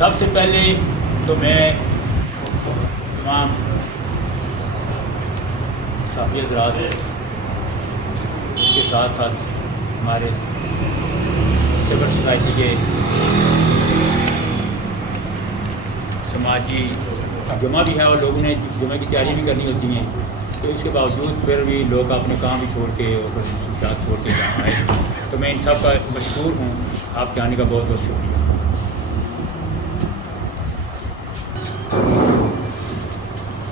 سب سے پہلے تو میں تمام صحافی حضرات اس کے ساتھ ساتھ ہمارے سول سوسائٹی کے سماجی جمعہ بھی ہے اور لوگوں نے جمعہ کی تیاری بھی کرنی ہوتی ہیں، تو اس کے باوجود پھر بھی لوگ اپنے کام بھی چھوڑ کے اور مصروفیات چھوڑ کے یہاں آئے، تو میں ان سب کا مشکور ہوں. آپ کے آنے کا بہت بہت شکریہ.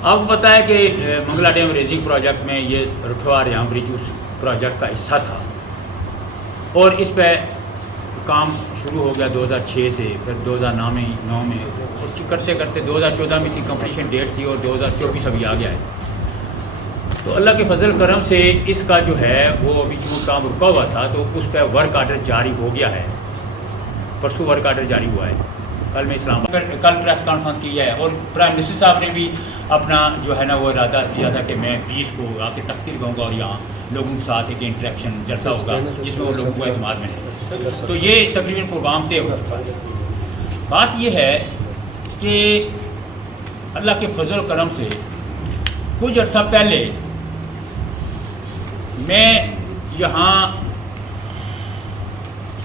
آپ کو پتہ ہے کہ منگلا ڈیم ریزنگ پروجیکٹ میں یہ رٹھوا ریاں برج اس پروجیکٹ کا حصہ تھا، اور اس پہ کام شروع ہو گیا 2006 سے، پھر 2009 میں اور کرتے کرتے 2014 میں اس کی کمپلیشن ڈیٹ تھی اور 2024 ابھی آ گیا ہے. تو اللہ کے فضل کرم سے اس کا جو ہے وہ ابھی جو کام رکا ہوا تھا تو اس پہ ورک آرڈر جاری ہو گیا ہے. پرسوں ورک آرڈر جاری ہوا ہے. کل میں اسلام آباد کل پریس کانفرنس کی ہے اور پرائم منسٹر صاحب نے بھی اپنا جو ہے نا وہ ارادہ دیا تھا کہ میں 20 کو آ کے تختی لگاؤں گا اور یہاں لوگوں کے ساتھ ایک انٹریکشن جلسہ ہوگا جس میں وہ لوگوں کو اعتماد ملے. تو یہ تقریباً پروگرام طے ہو چکا ہے. بات یہ ہے کہ اللہ کے فضل و کرم سے کچھ عرصہ پہلے میں یہاں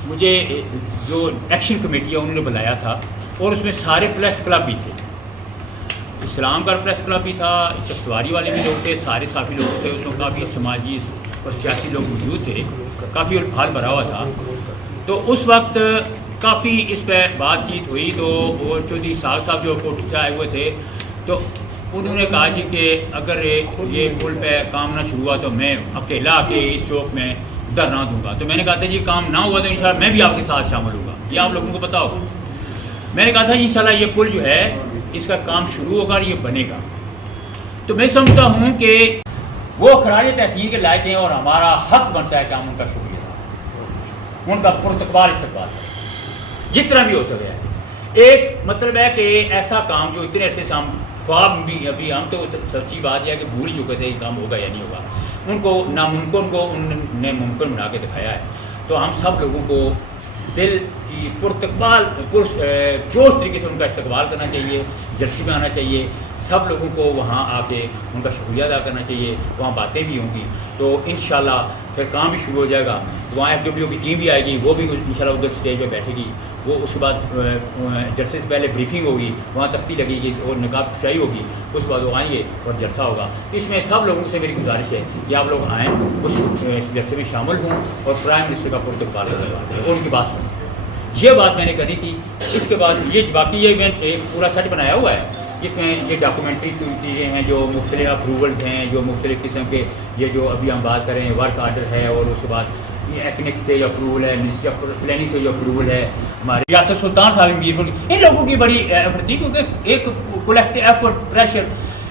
مجھے جو ایکشن کمیٹی ہے انہوں نے بلایا تھا اور اس میں سارے پریس کلب بھی تھے. اسلام کا پریس کلب بھی تھا، چکسواری والے بھی لوگ تھے، سارے صحافی لوگ تھے. اس میں کافی سماجی اور سیاسی لوگ موجود تھے، کافی حال بھرا ہوا تھا. تو اس وقت کافی اس پہ بات چیت ہوئی. تو وہ چودھری صاحب جو کوٹھی سے آئے ہوئے تھے تو انہوں نے کہا جی کہ اگر یہ پل پہ کام نہ شروع ہوا تو میں اکیلا آ کے اس چوک میں دھرنا دوں گا. تو میں نے کہا تھا جی کام نہ ہوا تو انشاءاللہ میں بھی آپ کے ساتھ شامل ہوں گا، یہ آپ لوگوں کو پتہ ہوگا. میں نے کہا تھا انشاءاللہ یہ پل جو ہے اس کا کام شروع ہوگا اور یہ بنے گا. تو میں سمجھتا ہوں کہ وہ خراج تحسین کے لائق ہیں اور ہمارا حق بنتا ہے کہ ہم ان کا شکریہ ادا، ان کا پرتقبال استقبال جتنا بھی ہو سکے. ایک مطلب ہے کہ ایسا کام جو اتنے عرصے سے ہم خواب بھی ابھی ہم تو سچی بات یہ ہے کہ بھول ہی چکے تھے یہ کام ہوگا یا نہیں ہوگا، ان کو ناممکن کو ان نے ممکن بنا کے دکھایا ہے. تو ہم سب لوگوں کو دل کی پرتقبال جوش طریقے سے ان کا استقبال کرنا چاہیے. جرسی میں آنا چاہیے، سب لوگوں کو وہاں آ کے ان کا شکریہ ادا کرنا چاہیے. وہاں باتیں بھی ہوں گی تو انشاءاللہ پھر کام بھی شروع ہو جائے گا. وہاں ایف ڈبلیو کی ٹیم بھی آئے گی، وہ بھی انشاءاللہ ادھر اسٹیج پہ بیٹھے گی. وہ اس کے بعد جلسے سے پہلے بریفنگ ہوگی، وہاں تختی لگے گی اور نقاب کشائی ہوگی. اس کے بعد وہ آئیں گے اور جلسہ ہوگا. اس میں سب لوگوں سے میری گزارش ہے کہ آپ لوگ آئیں، اس جلسے میں شامل ہوں اور پرائم منسٹر کا پرتقبال کریں اور ان کی بات سنیں. یہ بات میں نے کرنی تھی. اس کے بعد یہ باقی یہ ایونٹ ایک پورا سیٹ بنایا ہوا ہے جس میں یہ ڈاکومنٹری چیزیں ہیں جو مختلف اپروولز ہیں، جو مختلف قسم کے یہ جو ابھی ہم بات کریں ورک آرڈر ہے، اور اس کے بعد یہ ایکنک سے جو اپروول ہے، منسٹری آف پلاننگ سے جو اپروول ہے. ہمارے ریاست سلطان صاحب میرپور ان لوگوں کی بڑی ایفرٹ تھی کیونکہ ایک کولیکٹیو ایفرٹ پریشر.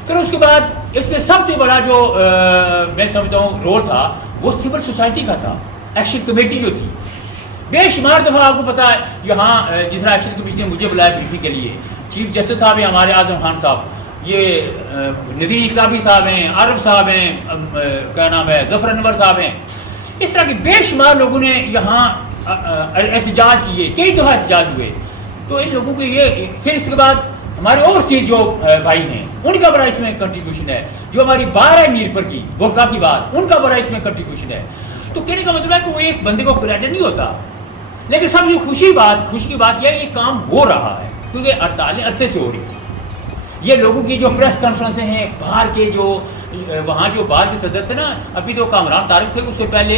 پھر اس کے بعد اس میں سب سے بڑا جو میں سمجھتا ہوں رول تھا وہ سول سوسائٹی کا تھا. ایکشن کمیٹی جو تھی بے شمار دفعہ آپ کو پتہ ہے یہاں جس طرح ایکشن کمیٹی نے مجھے بلایا بریفنگ کے لیے، چیف جسٹس صاحب ہیں ہمارے اعظم خان صاحب، یہ نذیر انقلابی صاحب ہیں، عارف صاحب ہیں، کیا نام ہے ظفر انور صاحب ہیں. اس طرح کے بے شمار لوگوں نے یہاں احتجاج کیے، کئی دفعہ احتجاج ہوئے. تو ان لوگوں کے یہ پھر اس کے بعد ہمارے اور چیز جو بھائی ہیں ان کا بڑا اس میں کنٹریبیوشن ہے. جو ہماری بار ہے میرپور کی برقع کی بات، ان کا بڑا اس میں کنٹریبیوشن ہے. تو کہنے کا مطلب ہے کہ وہ ایک بندے کو کریڈٹ نہیں ہوتا، لیکن سب سے خوشی کی بات یہ ہے یہ کام ہو رہا ہے کیونکہ 48 عرصے سے ہو رہی تھی. یہ لوگوں کی جو پریس کانفرنسیں ہیں باہر کے جو وہاں جو باہر کے صدر تھے نا، ابھی تو کامران طارق تھے، اس سے پہلے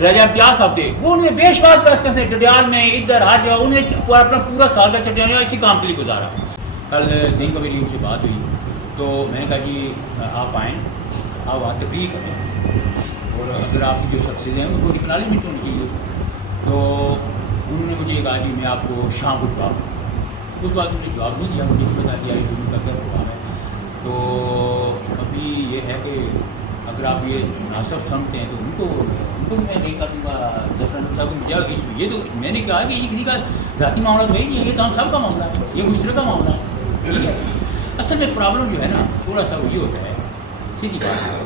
رجا امتیاز صاحب تھے، وہ انہوں نے بے شمار پریس کانفرنس ڈڈیال میں ادھر ہر جگہ انہوں نے اپنا پورا سال کا چٹیاں اسی کام کے لیے گزارا. کل دن کو میری ان سے بات ہوئی تو میں نے کہا جی آپ آئیں، آپ وہاں تقریر کریں اور اگر آپ کی جو سکسیز ہیں ان کو اکنالجمنٹ ہونی چاہیے. تو انہوں نے مجھے کہا جی میں آپ کو شام کو جواب دوں. اس بات انہوں نے جواب نہیں دیا، مجھے نہیں بتا دیا یہ کا کیا پروگرام ہے. تو ابھی یہ ہے کہ اگر آپ یہ مناسب سمجھتے ہیں تو ان کو میں نہیں کر دوں گا. ظفر صاحب کو مجھے اس میں یہ تو میں نے کہا کہ یہ کسی کا ذاتی معاملہ تو ہے نہیں ہے، یہ تو ہم سب کا معاملہ ہے، یہ مشترکہ معاملہ ہے. ٹھیک ہے. اصل میں پرابلم جو ہے نا تھوڑا سا وہی ہوتا ہے، سیدھی بات ہے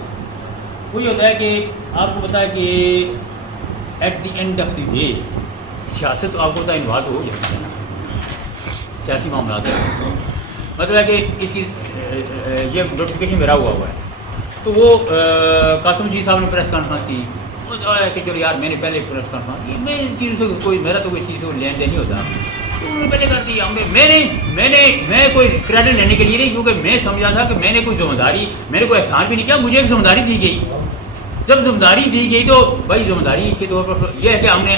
وہی ہوتا ہے کہ آپ کو پتا ہے کہ at the end of the day سیاست آپ کو پتا انوالو ہو جاتی ہے نا. سیاسی معاملات ہیں، مطلب ہے کہ اس کی یہ نوٹیفکیشن میرا ہوا ہے. تو وہ قاسم جی صاحب نے پریس کانفرنس کی، وہ کہ چلو یار میں نے پہلے پریس کانفرنس کی، میں ان چیزوں سے کوئی میرا تو کوئی چیز سے لین دین نہیں ہوتا، تو انہوں نے پہلے کر دیا. میں کوئی کریڈٹ لینے کے لیے نہیں، کیونکہ میں سمجھا تھا کہ میں نے کوئی ذمہ داری، میں نے کوئی احسان بھی نہیں کیا، مجھے ایک ذمہ داری دی گئی. جب ذمہ داری دی گئی تو بھائی ذمہ داری کے طور پر یہ ہے کہ ہم نے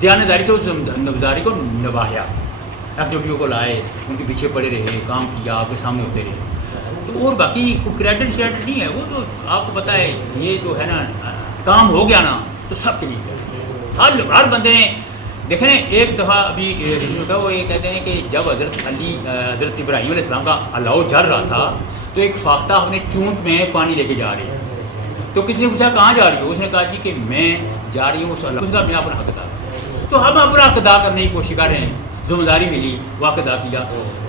دیانتداری سے اس ذمہ داری کو نبھایا. ایف ڈبلیو کو لائے، ان کے پیچھے پڑے رہے، کام کیا، آپ کے سامنے ہوتے رہے. تو اور باقی کوئی کریڈٹ شریڈٹ نہیں ہے، وہ تو آپ کو پتہ ہے یہ تو ہے نا، کام ہو گیا نا تو سب کے لیے ہر بندے نے دیکھیں. ایک دفعہ ابھی ہوتا وہ یہ کہتے ہیں کہ جب حضرت ابراہیم علیہ السلام کا الاؤ جل رہا تھا تو ایک فاختہ اپنے چونٹ میں پانی لے کے جا رہی ہے. تو کسی نے پوچھا کہاں جا رہی ہو؟ اس نے کہا جی کہ میں جا رہی ہوں اس اللہ، اس کا میں اپنا حق ادا. تو ہم اپنا حق ادا کرنے کی کوشش کر رہے ہیں، ذمہ داری ملی، وہ حق ادا کیا.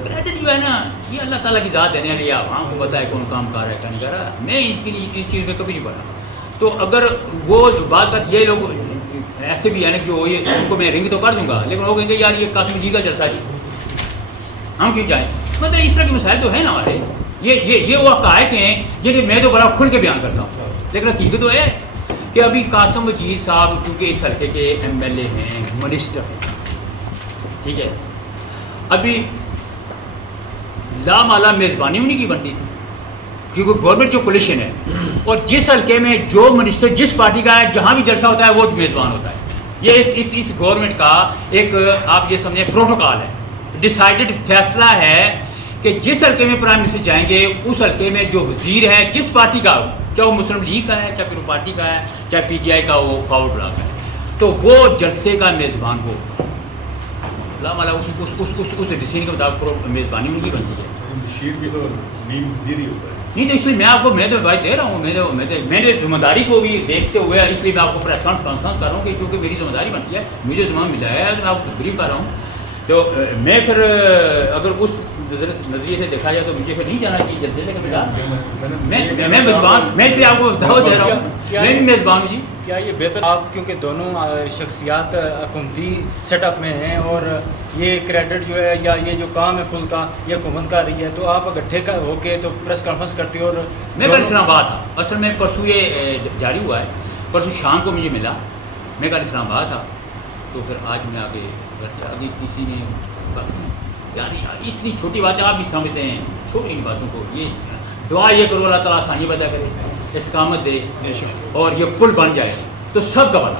کریڈٹ جو ہے نا یہ اللہ تعالیٰ کی ذات دینے والی ہے، آپ کو پتہ ہے کون کام کر رہا ہے کیا نہیں کر رہا. میں اس چیز میں کبھی نہیں پڑھا. تو اگر وہ بعض کا یہ لوگ ایسے بھی ہے نا کہ وہ یہ ان کو میں رنگ تو کر دوں گا، لیکن وہ کہیں گے یار یہ قاسم جی کا جلسہ جی ہم کیوں جائیں. مطلب اس طرح کے مسائل تو ہیں نا ہمارے. یہ وہ حقائق ہیں جنہیں میں تو بڑا کھل کے بیان کرتا ہوں، لیکن حقیقت تو ہے کہ ابھی قاسم مجید صاحب چونکہ اس حلقے کے ایم ایل اے ہیں، منسٹر ہیں، ٹھیک ہے. ابھی لامالا میزبانی انہیں کی بنتی تھی، کیونکہ گورنمنٹ جو کولیشن ہے اور جس حلقے میں جو منسٹر جس پارٹی کا ہے جہاں بھی جلسہ ہوتا ہے وہ میزبان ہوتا ہے. یہ اس گورنمنٹ کا ایک آپ یہ سمجھیں پروٹوکال ہے، ڈیسائیڈڈ فیصلہ ہے کہ جس حلقے میں پرائم منسٹر جائیں گے اس حلقے میں جو وزیر ہے جس پارٹی کا ہو، چاہے وہ مسلم لیگ کا ہے، چاہے پھر پارٹی کا ہے، چاہے پی ٹی آئی کا ہو، فاورڈ بلاک ہے، تو وہ جلسے کا میزبان ہو. اس ڈسیزن کے مطابق میزبانی ان کی بنتی ہے. مشیر بھی تو نیم وزیر ہی ہوتا ہے. نہیں تو اس لیے میں تو رائٹ دے رہا ہوں، میں نے ذمہ داری کو بھی دیکھتے ہوئے اس لیے میں آپ کو پریس کانفرنس کر رہا ہوں کہ کیونکہ میری ذمہ داری بنتی ہے، مجھے ذمہ ملا ہے تو میں آپ کو بریف کر رہا ہوں. تو میں پھر اگر اس نظریے سے دیکھا جائے تو مجھے پھر نہیں جانا چاہیے جلسے، لیکن بیٹا میں میزبان، میں اس لیے آپ کو دعوت دے رہا ہوں، میں بھی میزبان ہوں. جی کیا یہ بہتر آپ کیونکہ دونوں شخصیات حکومتی سیٹ اپ میں ہیں اور یہ کریڈٹ جو ہے یا یہ جو کام ہے کل کا یہ حکومت کر رہی ہے، تو آپ اگر ٹھیکہ ہو کے تو پریس کانفرنس کرتے ہو. اور میں کل اسلام آباد تھا، اصل میں پرسوں یہ جاری ہوا ہے، پرسوں شام کو مجھے ملا، میں کل اسلام آباد تھا. تو پھر آج میں آ کے ابھی کسی نے یار اتنی چھوٹی باتیں آپ بھی سمجھتے ہیں، چھوٹی باتوں کو یہ دعا یہ کرو اللہ تعالیٰ آسانی پیدا کرے، استقامت دے اور یہ پل بن جائے تو سب کا بھلا.